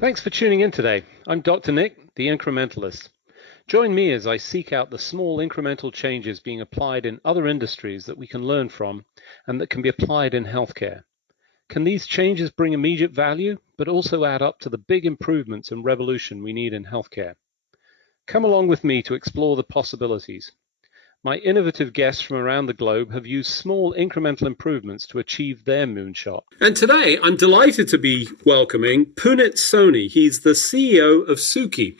Thanks for tuning in today. I'm Dr. Nick, the Incrementalist. Join me as I seek out the small incremental changes being applied in other industries that we can learn from and that can be applied in healthcare. Can these changes bring immediate value, but also add up to the big improvements and revolution we need in healthcare? Come along with me to explore the possibilities. My innovative guests from around the globe have used small incremental improvements to achieve their moonshot. And today I'm delighted to be welcoming Punit Soni. He's the CEO of Suki.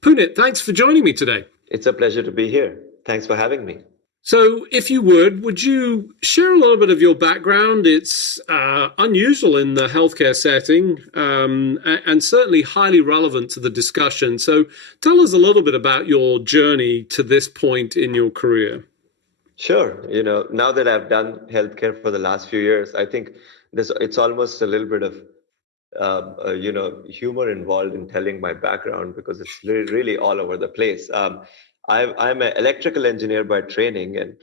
Punit, thanks for joining me today. It's a pleasure to be here. Thanks for having me. So if you would you share a little bit of your background? It's unusual in the healthcare setting and certainly highly relevant to the discussion. So tell us a little bit about your journey to this point in your career. Sure. Now that I've done healthcare for the last few years, I think it's almost a little bit of humor involved in telling my background because it's really all over the place. I'm an electrical engineer by training, and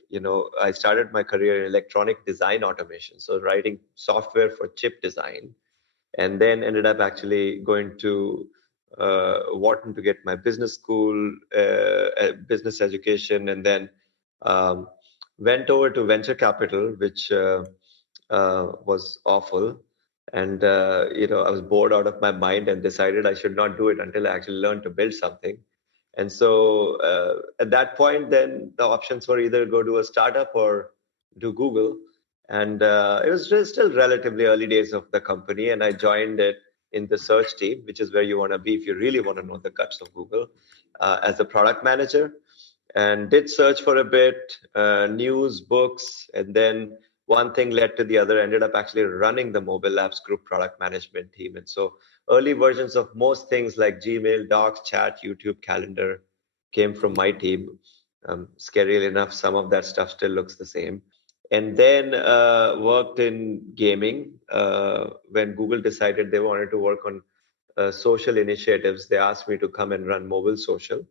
I started my career in electronic design automation, so writing software for chip design, and then ended up actually going to Wharton to get my business school, business education, and then went over to venture capital, which was awful. And I was bored out of my mind and decided I should not do it until I actually learned to build something. And so at that point, then the options were either go to a startup or do Google. And it was still relatively early days of the company. And I joined it in the search team, which is where you want to be if you really want to know the guts of Google, as a product manager. And did search for a bit, news, books, and then one thing led to the other, ended up actually running the mobile apps group product management team. And so early versions of most things like Gmail, Docs, Chat, YouTube, Calendar came from my team. Scarily enough, some of that stuff still looks the same. And then worked in gaming. When Google decided they wanted to work on social initiatives, they asked me to come and run mobile social.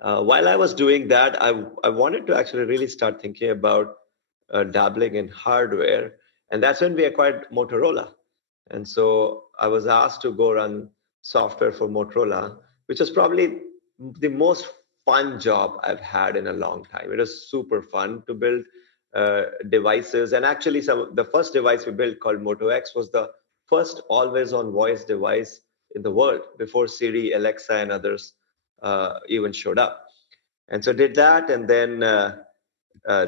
While I was doing that, I wanted to actually really start thinking about dabbling in hardware. And that's when we acquired Motorola. And so I was asked to go run software for Motorola, which was probably the most fun job I've had in a long time. It was super fun to build devices. And actually, the first device we built called Moto X was the first always-on voice device in the world before Siri, Alexa, and others even showed up. And so did that. And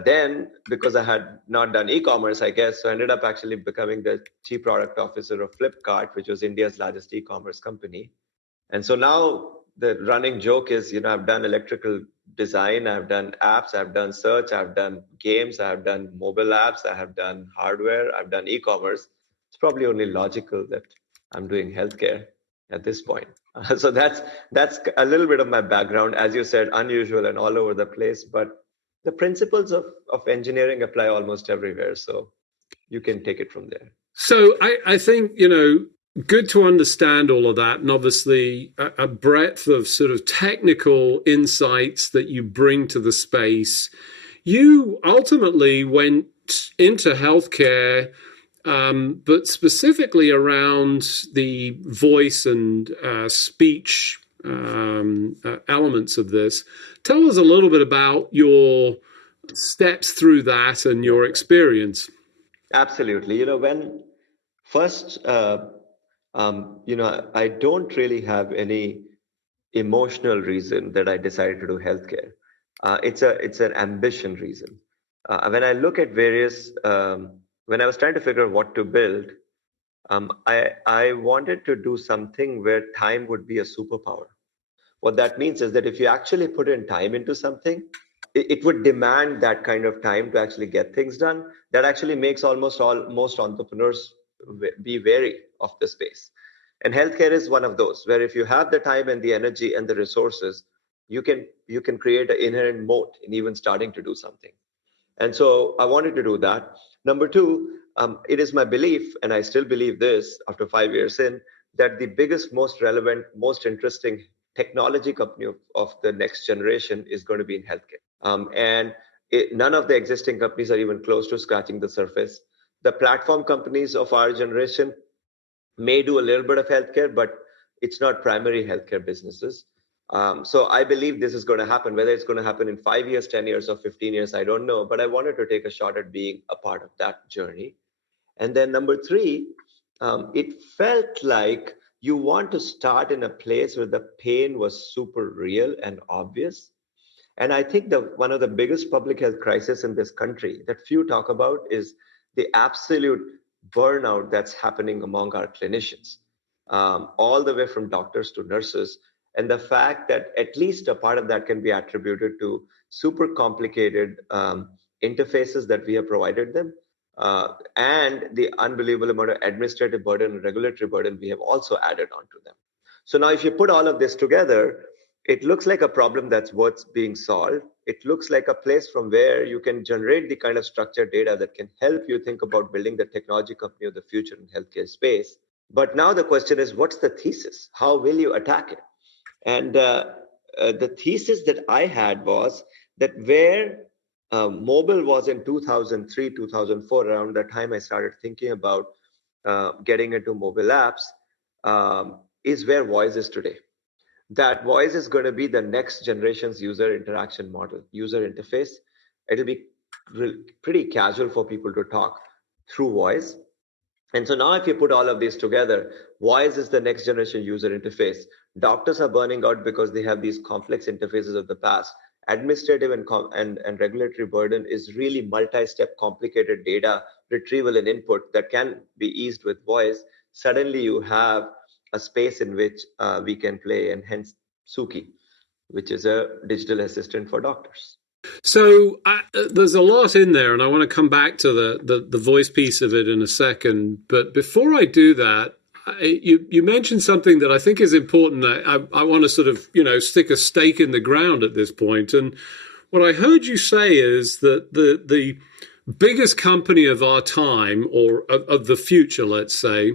then because I had not done e-commerce, I guess, so I ended up actually becoming the chief product officer of Flipkart, which was India's largest e-commerce company. And so now the running joke is, I've done electrical design, I've done apps, I've done search, I've done games, I've done mobile apps, I have done hardware, I've done e-commerce. It's probably only logical that I'm doing healthcare at this point. So that's a little bit of my background. As you said, unusual and all over the place, but the principles of engineering apply almost everywhere. So you can take it from there. So I think, good to understand all of that. And obviously a breadth of sort of technical insights that you bring to the space. You ultimately went into healthcare, but specifically around the voice and speech elements of this. Tell us a little bit about your steps through that and your experience. Absolutely. When first, I don't really have any emotional reason that I decided to do healthcare. It's an ambition reason. When I look at various, when I was trying to figure out what to build, I wanted to do something where time would be a superpower. What that means is that if you actually put in time into something, it would demand that kind of time to actually get things done. That actually makes most entrepreneurs be wary of the space. And healthcare is one of those, where if you have the time and the energy and the resources, you can create an inherent moat in even starting to do something. And so I wanted to do that. Number two, it is my belief, and I still believe this after 5 years in, that the biggest, most relevant, most interesting technology company of the next generation is going to be in healthcare. None of the existing companies are even close to scratching the surface. The platform companies of our generation may do a little bit of healthcare, but It's not primary healthcare businesses. So I believe this is going to happen. Whether it's going to happen in 5 years, 10 years, or 15 years, I don't know. But I wanted to take a shot at being a part of that journey. And then number three, it felt like you want to start in a place where the pain was super real and obvious. And I think one of the biggest public health crises in this country that few talk about is the absolute burnout that's happening among our clinicians, all the way from doctors to nurses. And the fact that at least a part of that can be attributed to super complicated interfaces that we have provided them, and the unbelievable amount of administrative burden and regulatory burden we have also added onto them. So now if you put all of this together, it looks like a problem that's worth being solved. It looks like a place from where you can generate the kind of structured data that can help you think about building the technology company of the future in healthcare space. But now the question is, what's the thesis? How will you attack it? And the thesis that I had was that where mobile was in 2003, 2004, around that time I started thinking about getting into mobile apps, is where voice is today. That voice is going to be the next generation's user interaction model, user interface. It'll be pretty casual for people to talk through voice. And so now if you put all of these together, voice is the next generation user interface. Doctors are burning out because they have these complex interfaces of the past. Administrative and regulatory burden is really multi-step complicated data retrieval and input that can be eased with voice. Suddenly you have a space in which we can play, and hence Suki, which is a digital assistant for doctors. So there's a lot in there, and I want to come back to the voice piece of it in a second. But before I do that, you mentioned something that I think is important. I want to sort of, stick a stake in the ground at this point. And what I heard you say is that the biggest company of our time, or of the future, let's say,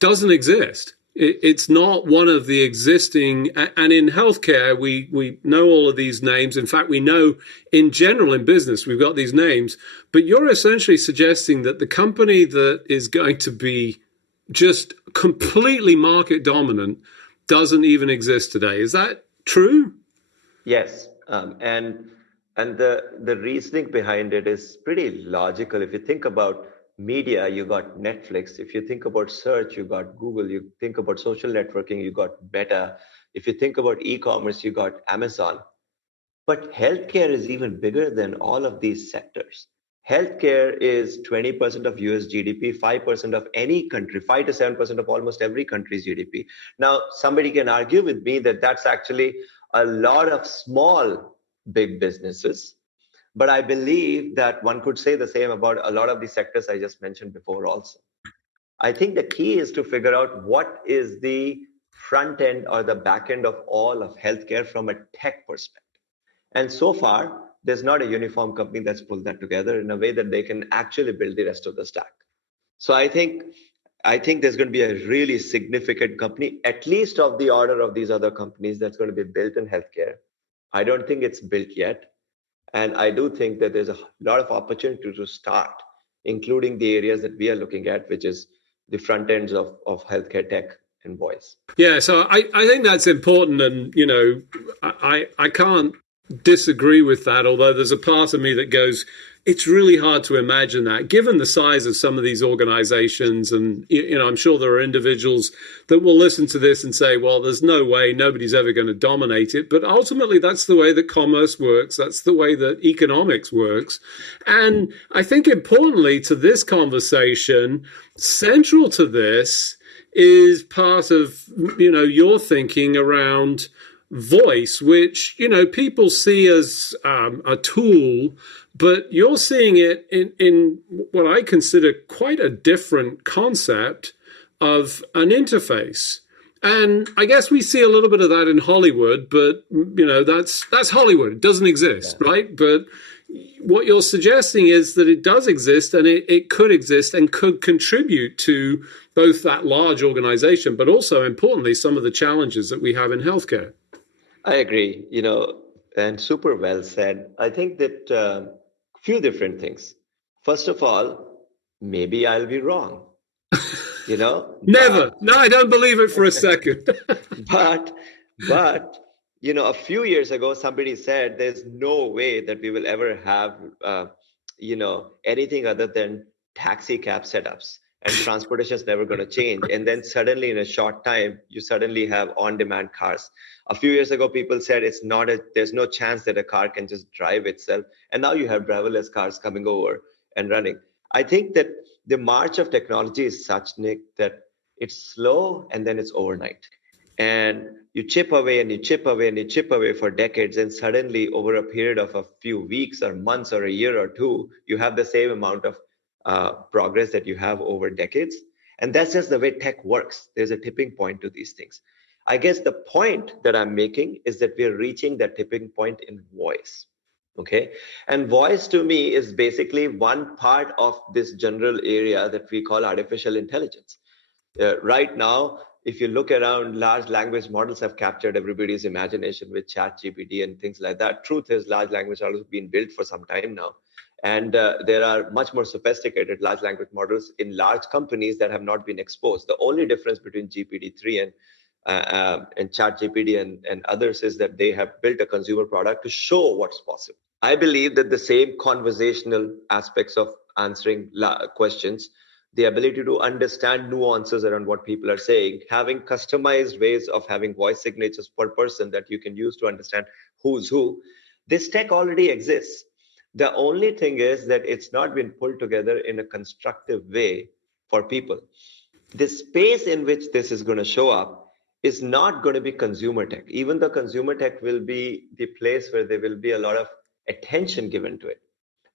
doesn't exist. It's not one of the existing, and in healthcare, we know all of these names. In fact, we know in general in business, we've got these names, but you're essentially suggesting that the company that is going to be just completely market dominant doesn't even exist today. Is that true? Yes. And the reasoning behind it is pretty logical. If you think about media, you got Netflix. If you think about search, you got Google. You think about social networking, you got Meta. If you think about e-commerce, you got Amazon. But healthcare is even bigger than all of these sectors. Healthcare is 20% of US GDP, 5% of any country, 5 to 7% of almost every country's GDP. Now, somebody can argue with me that that's actually a lot of small, big businesses. But I believe that one could say the same about a lot of the sectors I just mentioned before also. I think the key is to figure out what is the front end or the back end of all of healthcare from a tech perspective. And so far, there's not a uniform company that's pulled that together in a way that they can actually build the rest of the stack. So I think there's going to be a really significant company, at least of the order of these other companies, that's going to be built in healthcare. I don't think it's built yet. And I do think that there's a lot of opportunity to start, including the areas that we are looking at, which is the front ends of healthcare tech and voice. Yeah, so I think that's important. And, I can't disagree with that, although there's a part of me that goes, it's really hard to imagine that, given the size of some of these organizations. And, I'm sure there are individuals that will listen to this and say, well, there's no way, nobody's ever going to dominate it. But ultimately, that's the way that commerce works. That's the way that economics works. And I think importantly to this conversation, central to this is part of, your thinking around voice, which, people see as a tool, but you're seeing it in what I consider quite a different concept of an interface. And I guess we see a little bit of that in Hollywood, but, that's Hollywood. It doesn't exist, right? But what you're suggesting is that it does exist, and it could exist and could contribute to both that large organization, but also, importantly, some of the challenges that we have in healthcare. I agree, and super well said. I think that few different things. First of all, maybe I'll be wrong. you know. Never. No, I don't believe it for a second. but but a few years ago somebody said there's no way that we will ever have anything other than taxi cab setups, and transportation is never going to change. And then suddenly in a short time you suddenly have on demand cars. A few years ago people said there's no chance that a car can just drive itself, and now you have driverless cars coming over and running. I think that the march of technology is such, Nick, that it's slow and then it's overnight. And you chip away and you chip away and you chip away for decades, and suddenly over a period of a few weeks or months or a year or two, you have the same amount of progress that you have over decades. And that's just the way tech works. There's a tipping point to these things. I guess the point that I'm making is that we're reaching that tipping point in voice. Okay. And voice to me is basically one part of this general area that we call artificial intelligence. Right now, if you look around, large language models have captured everybody's imagination with ChatGPT and things like that. Truth is, large language models have been built for some time now. And there are much more sophisticated large language models in large companies that have not been exposed. The only difference between GPT-3 and ChatGPT and others is that they have built a consumer product to show what's possible. I believe that the same conversational aspects of answering questions, the ability to understand nuances around what people are saying, having customized ways of having voice signatures per person that you can use to understand who's who, this tech already exists. The only thing is that it's not been pulled together in a constructive way for people. The space in which this is going to show up is not going to be consumer tech. Even the consumer tech will be the place where there will be a lot of attention given to it.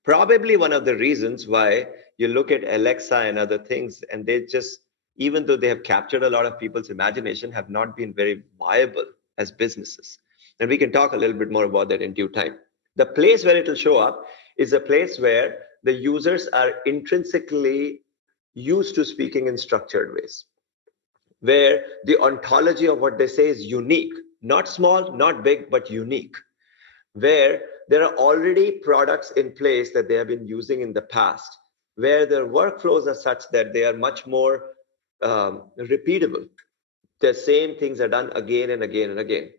Probably one of the reasons why you look at Alexa and other things, and they just, even though they have captured a lot of people's imagination, have not been very viable as businesses. And we can talk a little bit more about that in due time. The place where it will show up is a place where the users are intrinsically used to speaking in structured ways, where the ontology of what they say is unique, not small, not big, but unique, where there are already products in place that they have been using in the past, where their workflows are such that they are much more repeatable. The same things are done again and again and again.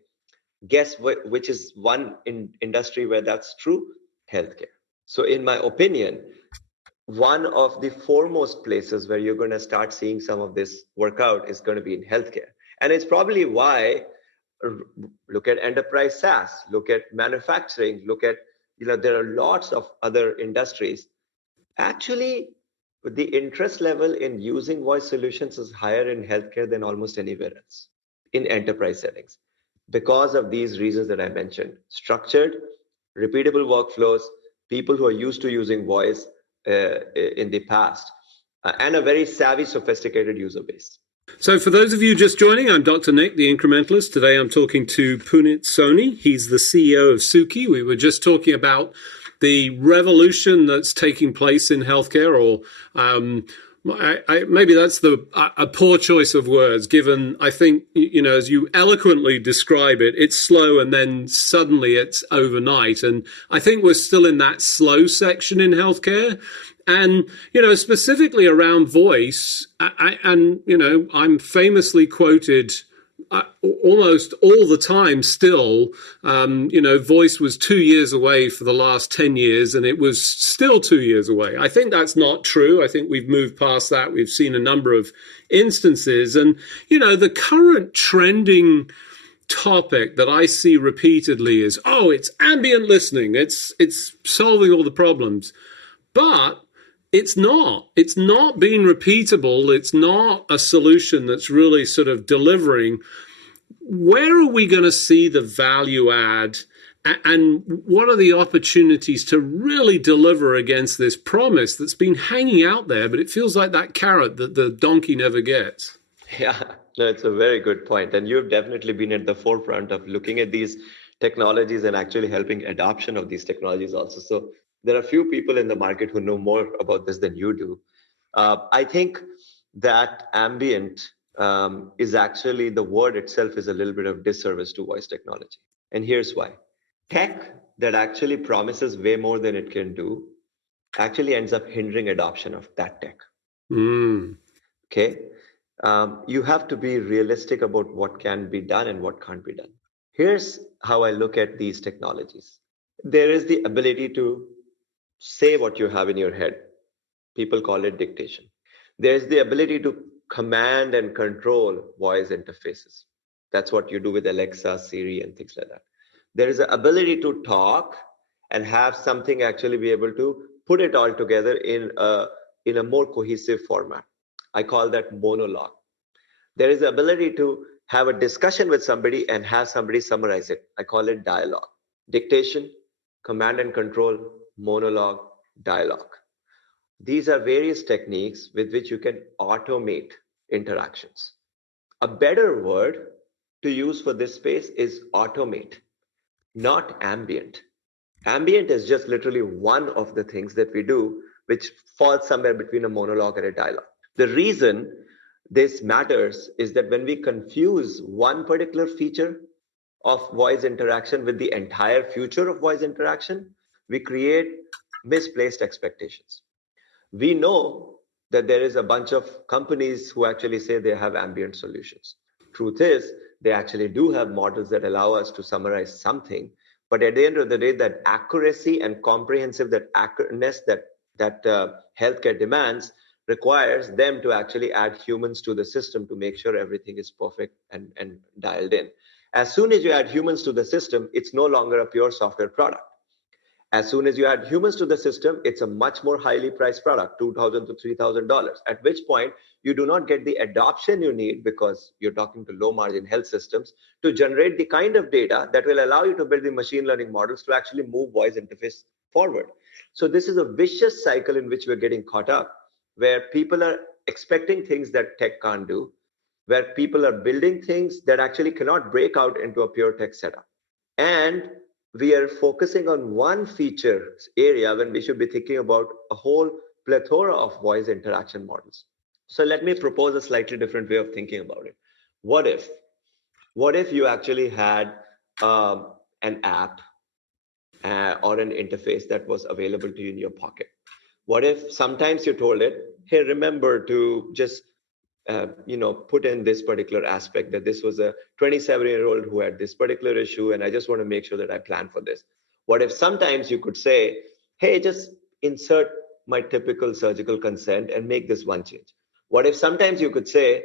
Guess which is one industry where that's true? Healthcare. So in my opinion, one of the foremost places where you're going to start seeing some of this work out is going to be in healthcare. And it's probably why, look at enterprise SaaS, look at manufacturing, look at, there are lots of other industries. Actually, the interest level in using voice solutions is higher in healthcare than almost anywhere else in enterprise settings, because of these reasons that I mentioned: structured, repeatable workflows, people who are used to using voice in the past, and a very savvy, sophisticated user base. So for those of you just joining, I'm Dr. Nick, the Incrementalist. Today I'm talking to Punit Soni. He's the CEO of Suki. We were just talking about the revolution that's taking place in healthcare, or maybe that's a poor choice of words, given, I think, as you eloquently describe it, it's slow and then suddenly it's overnight. And I think we're still in that slow section in healthcare. And, specifically around voice, I'm famously quoted almost all the time still. Voice was 2 years away for the last 10 years, and it was still 2 years away. I think that's not true. I think we've moved past that. We've seen a number of instances. And, the current trending topic that I see repeatedly is, it's ambient listening. It's solving all the problems. But it's not being repeatable. It's not a solution that's really sort of delivering. Where are we going to see the value add? And what are the opportunities to really deliver against this promise that's been hanging out there, but it feels like that carrot that the donkey never gets? Yeah, no, it's a very good point. And you've definitely been at the forefront of looking at these technologies and actually helping adoption of these technologies also. So there are a few people in the market who know more about this than you do. I think that ambient is actually, the word itself is a little bit of disservice to voice technology. And here's why. Tech that actually promises way more than it can do actually ends up hindering adoption of that tech. Okay. You have to be realistic about what can be done and what can't be done. Here's how I look at these technologies. There is the ability to say what you have in your head. People call it dictation. There's the ability to command and control voice interfaces. That's what you do with Alexa, Siri, and things like that. There is the ability to talk and have something actually be able to put it all together in a more cohesive format. I call that monologue. There is the ability to have a discussion with somebody and have somebody summarize it. I call it dialogue. Dictation, command and control, monologue, dialogue. These are various techniques with which you can automate interactions. A better word to use for this space is automate, not ambient. Ambient is just literally one of the things that we do, which falls somewhere between a monologue and a dialogue. The reason this matters is that when we confuse one particular feature of voice interaction with the entire future of voice interaction, we create misplaced expectations. We know that there is a bunch of companies who actually say they have ambient solutions. Truth is, they actually do have models that allow us to summarize something, but at the end of the day, that accuracy and comprehensive that accurateness that healthcare demands requires them to actually add humans to the system to make sure everything is perfect and dialed in. As soon as you add humans to the system, it's no longer a pure software product. As soon as you add humans to the system, it's a much more highly priced product, $2,000 to $3,000, at which point you do not get the adoption you need because you're talking to low margin health systems to generate the kind of data that will allow you to build the machine learning models to actually move voice interface forward. So this is a vicious cycle in which we're getting caught up, where people are expecting things that tech can't do, where people are building things that actually cannot break out into a pure tech setup. And we are focusing on one feature area when we should be thinking about a whole plethora of voice interaction models. So let me propose a slightly different way of thinking about it. What if you actually had an app or an interface that was available to you in your pocket? What if sometimes you told it, hey, remember to just put in this particular aspect, that this was a 27-year-old who had this particular issue, and I just want to make sure that I plan for this. What if sometimes you could say, hey, just insert my typical surgical consent and make this one change? What if sometimes you could say,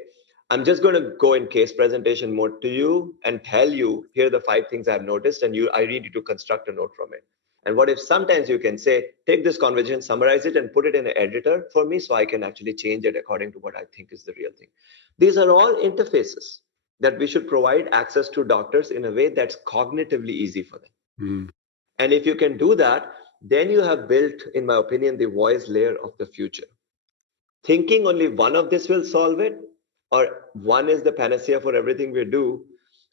I'm just going to go in case presentation mode to you and tell you, here are the 5 things I've noticed, and I need you to construct a note from it. And what if sometimes you can say, take this conversation, summarize it, and put it in an editor for me so I can actually change it according to what I think is the real thing. These are all interfaces that we should provide access to doctors in a way that's cognitively easy for them. Mm. And if you can do that, then you have built, in my opinion, the voice layer of the future. Thinking only one of this will solve it, or one is the panacea for everything we do,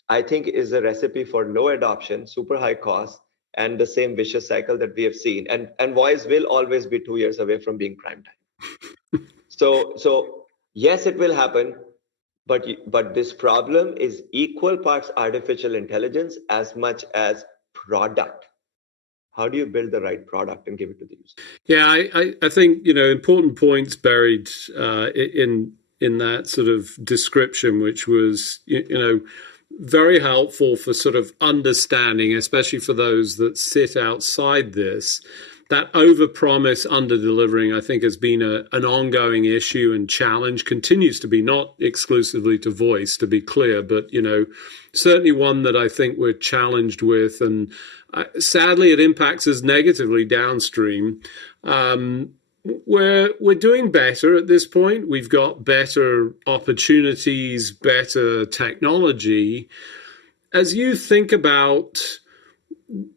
I think is a recipe for low adoption, super high cost, and the same vicious cycle that we have seen. And voice will always be 2 years away from being prime time. So yes, it will happen, but this problem is equal parts artificial intelligence as much as product. How do you build the right product and give it to the user? Yeah, I think, important points buried in that sort of description, which was, very helpful for sort of understanding, especially for those that sit outside this. That overpromise, under-delivering, I think, has been an ongoing issue and challenge, continues to be, not exclusively to voice, to be clear, but, certainly one that I think we're challenged with. And sadly, it impacts us negatively downstream. We're doing better at this point. We've got better opportunities, better technology. As you think about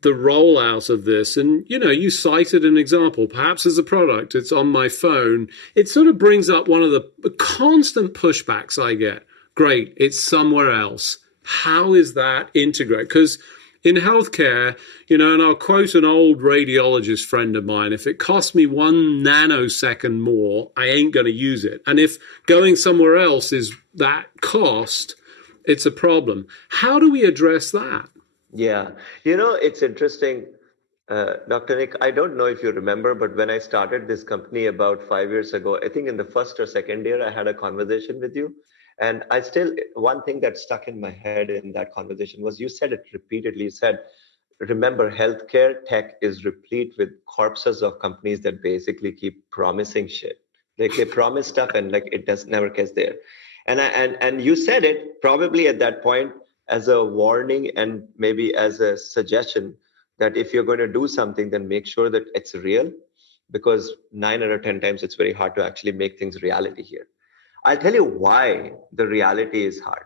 the rollout of this, and you cited an example, perhaps as a product, it's on my phone, it sort of brings up one of the constant pushbacks I get. Great, it's somewhere else. How is that integrated? Because in healthcare, and I'll quote an old radiologist friend of mine, if it costs me 1 nanosecond more, I ain't going to use it. And if going somewhere else is that cost, it's a problem. How do we address that? Yeah, it's interesting, Dr. Nick, I don't know if you remember, but when I started this company about 5 years ago, I think in the first or second year, I had a conversation with you. And one thing that stuck in my head in that conversation was you said it repeatedly. You said, remember, healthcare tech is replete with corpses of companies that basically keep promising shit. Like they promise stuff and like it does never gets there. And you said it probably at that point as a warning and maybe as a suggestion that if you're going to do something, then make sure that it's real, because 9 out of 10 times it's very hard to actually make things reality here. I'll tell you why the reality is hard.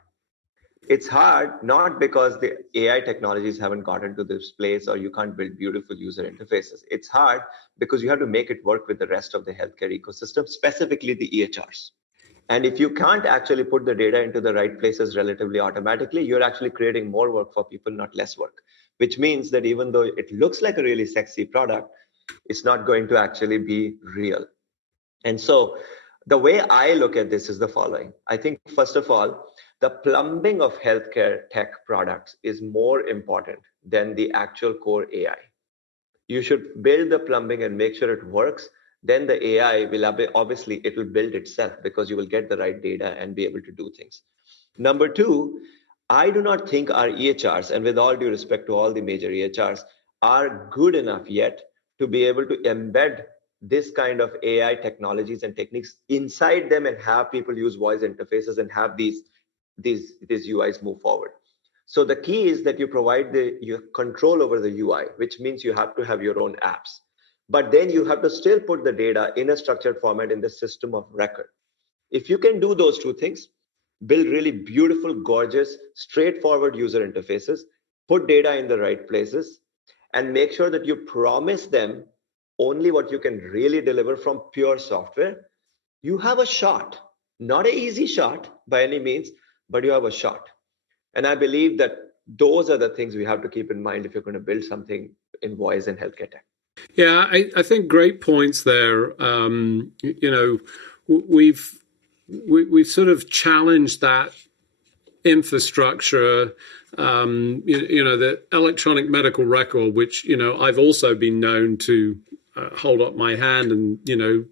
It's hard not because the AI technologies haven't gotten to this place or you can't build beautiful user interfaces. It's hard because you have to make it work with the rest of the healthcare ecosystem, specifically the EHRs. And if you can't actually put the data into the right places relatively automatically, you're actually creating more work for people, not less work, which means that even though it looks like a really sexy product, it's not going to actually be real. And so the way I look at this is the following. I think, first of all, the plumbing of healthcare tech products is more important than the actual core AI. You should build the plumbing and make sure it works. Then the AI will obviously it will build itself because you will get the right data and be able to do things. Number two, I do not think our EHRs, and with all due respect to all the major EHRs, are good enough yet to be able to embed this kind of AI technologies and techniques inside them and have people use voice interfaces and have these UIs move forward. So the key is that you provide your control over the UI, which means you have to have your own apps. But then you have to still put the data in a structured format in the system of record. If you can do those two things, build really beautiful, gorgeous, straightforward user interfaces, put data in the right places, and make sure that you promise them only what you can really deliver from pure software, you have a shot. Not an easy shot by any means, but you have a shot. And I believe that those are the things we have to keep in mind if you're going to build something in voice and healthcare tech. Yeah, I think great points there. We've sort of challenged that infrastructure, the electronic medical record, which, I've also been known to hold up my hand and,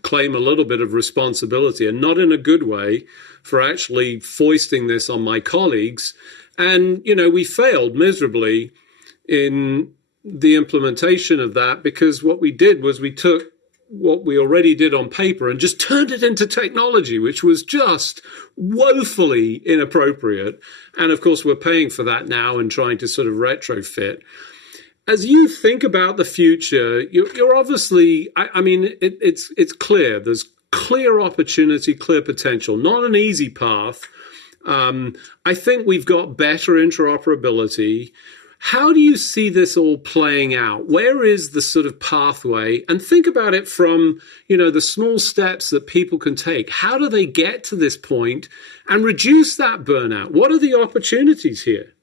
claim a little bit of responsibility, and not in a good way, for actually foisting this on my colleagues. And, we failed miserably in the implementation of that, because what we did was we took what we already did on paper and just turned it into technology, which was just woefully inappropriate. And of course, we're paying for that now and trying to sort of retrofit. As you think about the future, you're obviously, it's clear. There's clear opportunity, clear potential, not an easy path. I think we've got better interoperability. How do you see this all playing out? Where is the sort of pathway? And think about it from, the small steps that people can take. How do they get to this point and reduce that burnout? What are the opportunities here?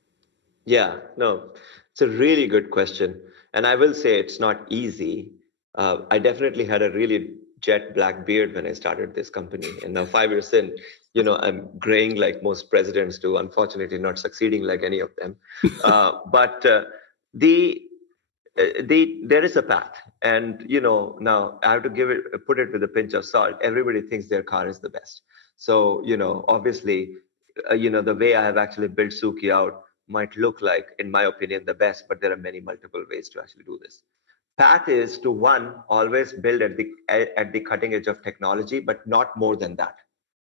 Yeah, no, it's a really good question. And I will say it's not easy. I definitely had a really jet black beard when I started this company. And now 5 years in, I'm graying like most presidents do, unfortunately not succeeding like any of them. But there is a path. And, now I have to put it with a pinch of salt. Everybody thinks their car is the best. So, obviously, the way I have actually built Suki out might look like, in my opinion, the best, but there are many multiple ways to actually do this. Path is to, one, always build at the cutting edge of technology, but not more than that.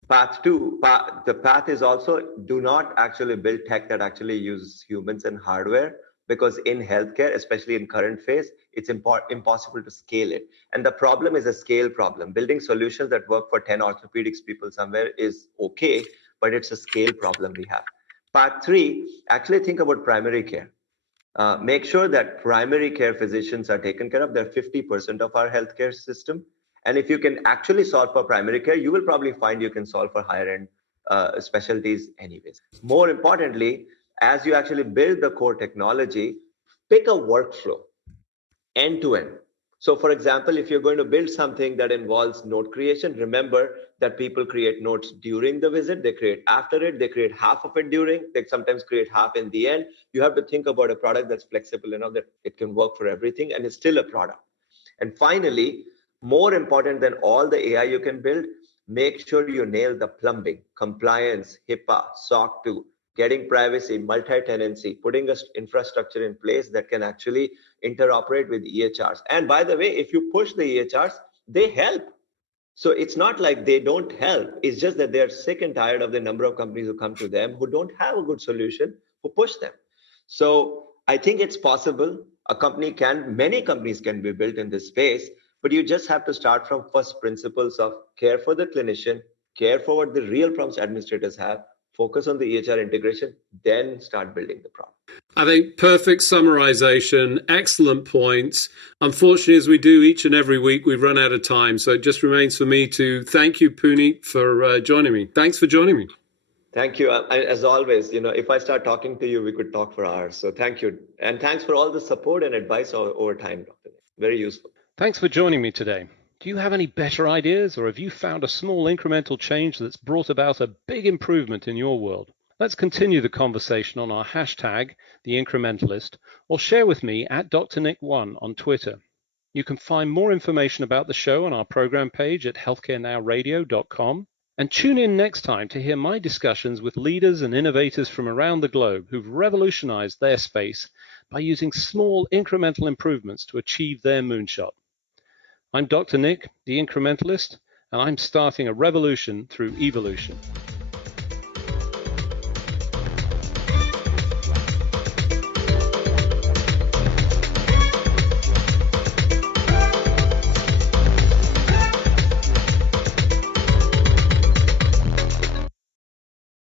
Path two, the path is also do not actually build tech that actually uses humans and hardware, because in healthcare, especially in current phase, it's impossible to scale it. And the problem is a scale problem. Building solutions that work for 10 orthopedics people somewhere is okay, but it's a scale problem we have. Part three, actually think about primary care. Make sure that primary care physicians are taken care of. They're 50% of our healthcare system. And if you can actually solve for primary care, you will probably find you can solve for higher end specialties anyways. More importantly, as you actually build the core technology, pick a workflow end to end. So for example, if you're going to build something that involves note creation, remember that people create notes during the visit, they create after it, they create half of it during, they sometimes create half in the end. You have to think about a product that's flexible enough that it can work for everything and it's still a product. And finally, more important than all the AI you can build make sure you nail the plumbing, compliance, HIPAA, SOC 2, getting privacy, multi-tenancy, putting infrastructure in place that can actually interoperate with EHRs. And by the way, if you push the EHRs, they help. So it's not like they don't help. It's just that they're sick and tired of the number of companies who come to them who don't have a good solution, who push them. So I think it's possible. Many companies can be built in this space, but you just have to start from first principles of care for the clinician, care for what the real problems administrators have, focus on the EHR integration, then start building the problem. I think perfect summarization, excellent points. Unfortunately, as we do each and every week, we've run out of time. So it just remains for me to thank you, Punit, for joining me. Thanks for joining me. Thank you. As always, if I start talking to you, we could talk for hours. So thank you. And thanks for all the support and advice over time, Dr. Nick. Very useful. Thanks for joining me today. Do you have any better ideas, or have you found a small incremental change that's brought about a big improvement in your world? Let's continue the conversation on our hashtag, The Incrementalist, or share with me at DrNick1 on Twitter. You can find more information about the show on our program page at healthcarenowradio.com. And tune in next time to hear my discussions with leaders and innovators from around the globe who've revolutionized their space by using small incremental improvements to achieve their moonshot. I'm Dr. Nick, the Incrementalist, and I'm starting a revolution through evolution.